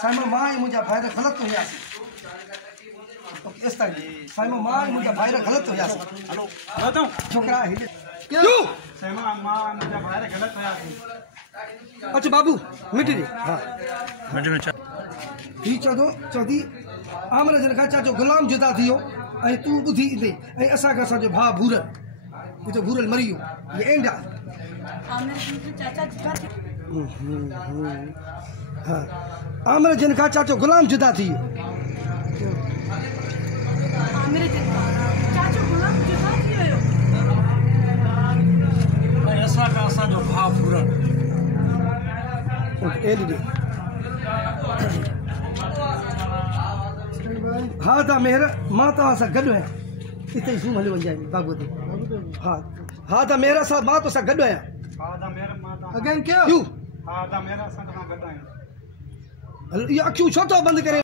साइमन मां मुझे भाई गलत हो यासी इस तरह साइमन मां मुझे भाई गलत हो यासी हेलो बताऊं छोकरा है क्यों साइमन मां मुझे भाई गलत हो यासी अच्छा बाबू मिट रे हां मिट में ही चौधी आमर जन का चाचो गुलाम जुदा थियो ए तू बुधी दे ए असा का जो भा भूरल जो भूरल मरियो ये एंडा आमर चाचा जुदा हां आमर जन का चाचो गुलाम जुदा थियो आमर जन चाचो गुलाम जुदा थियो ए असा का जो भा भूरल एडी हाँ ता मेहर मां तव्हां सां गॾु आहियां इते ई ज़ूम हली वञाई बाबू ते हाँ हाँ ता मेहर सां मां तो सां गॾु आहियां हाँ ता मेहर मां ता अगेन क्यों हाँ ता मेहर सां गॾु आहियां इहा अखियूं छो तो बंदि करे